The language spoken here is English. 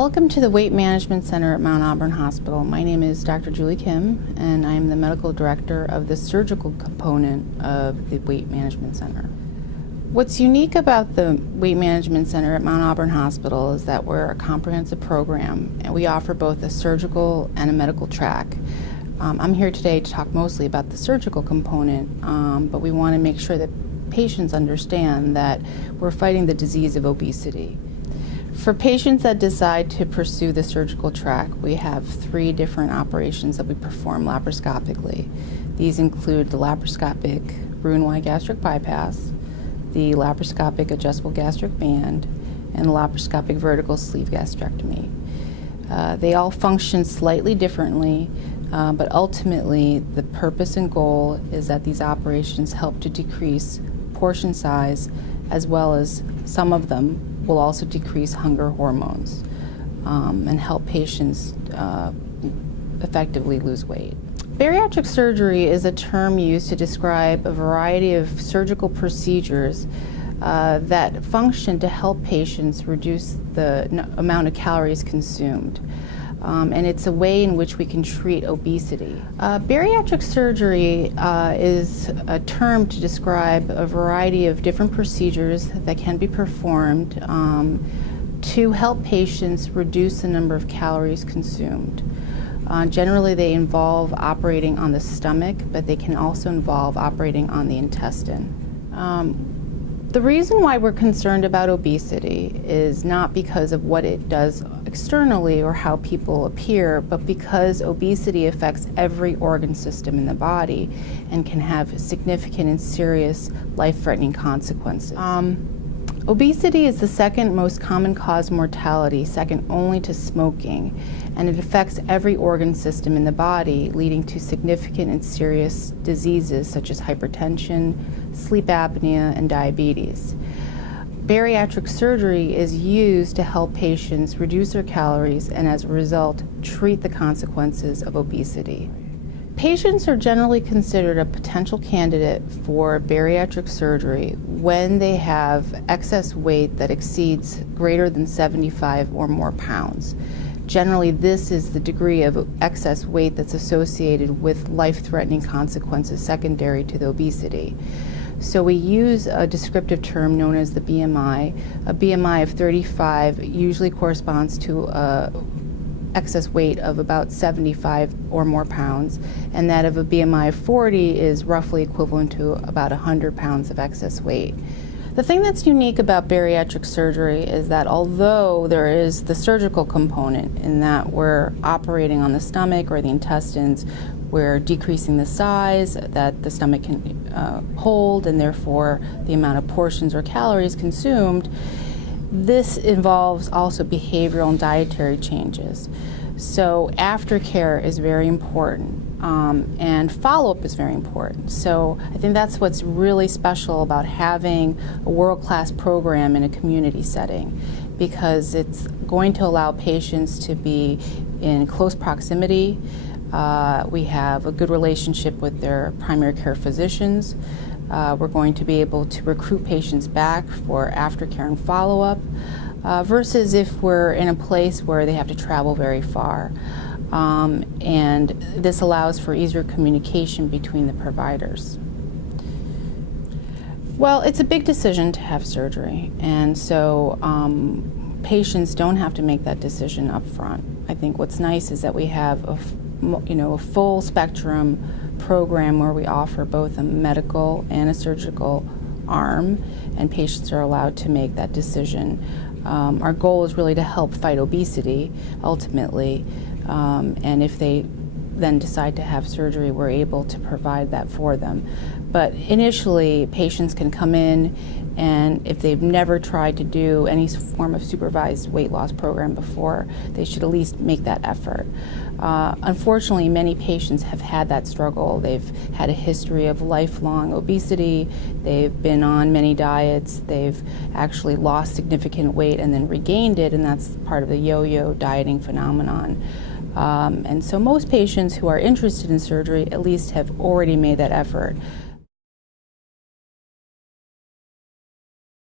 Welcome to the Weight Management Center at Mount Auburn Hospital. My name is Dr. Julie Kim, and I am the medical director of the surgical component of the Weight Management Center. What's unique about the Weight Management Center at Mount Auburn Hospital is that we're a comprehensive program, and we offer both a surgical and a medical track. I'm here today to talk mostly about the surgical component, but we want to make sure that patients understand that we're fighting the disease of obesity. For patients that decide to pursue the surgical track, we have 3 different operations that we perform laparoscopically. These include the laparoscopic Roux-en-Y gastric bypass, the laparoscopic adjustable gastric band, and the laparoscopic vertical sleeve gastrectomy. They all function slightly differently, but ultimately the purpose and goal is that these operations help to decrease portion size, as well as some of them will also decrease hunger hormones and help patients effectively lose weight. Bariatric surgery is a term used to describe a variety of surgical procedures that function to help patients reduce the amount of calories consumed. And it's a way in which we can treat obesity. Bariatric surgery is a term to describe a variety of different procedures that can be performed to help patients reduce the number of calories consumed. Generally, they involve operating on the stomach, but they can also involve operating on the intestine. The reason why we're concerned about obesity is not because of what it does externally or how people appear, but because obesity affects every organ system in the body and can have significant and serious life-threatening consequences. Obesity is the second most common cause of mortality, second only to smoking, and it affects every organ system in the body, leading to significant and serious diseases such as hypertension, sleep apnea, and diabetes. Bariatric surgery is used to help patients reduce their calories and, as a result, treat the consequences of obesity. Patients are generally considered a potential candidate for bariatric surgery when they have excess weight that exceeds greater than 75 or more pounds. Generally, this is the degree of excess weight that's associated with life-threatening consequences secondary to the obesity. So we use a descriptive term known as the BMI. A BMI of 35 usually corresponds to excess weight of about 75 or more pounds, and that of a BMI of 40 is roughly equivalent to about 100 pounds of excess weight. The thing that's unique about bariatric surgery is that although there is the surgical component in that we're operating on the stomach or the intestines, we're decreasing the size that the stomach can hold, and therefore the amount of portions or calories consumed. This involves also behavioral and dietary changes. So aftercare is very important, and follow-up is very important. So I think that's what's really special about having a world-class program in a community setting, because it's going to allow patients to be in close proximity. We have a good relationship with their primary care physicians. We're going to be able to recruit patients back for aftercare and follow-up versus if we're in a place where they have to travel very far. And this allows for easier communication between the providers. Well, it's a big decision to have surgery, and so patients don't have to make that decision up front. I think what's nice is that we have a full spectrum program where we offer both a medical and a surgical arm, and patients are allowed to make that decision. Our goal is really to help fight obesity ultimately, and if they then decide to have surgery, we're able to provide that for them. But initially, patients can come in, and if they've never tried to do any form of supervised weight loss program before, they should at least make that effort. Unfortunately, many patients have had that struggle. They've had a history of lifelong obesity, they've been on many diets, they've actually lost significant weight and then regained it, and that's part of the yo-yo dieting phenomenon. And so most patients who are interested in surgery at least have already made that effort.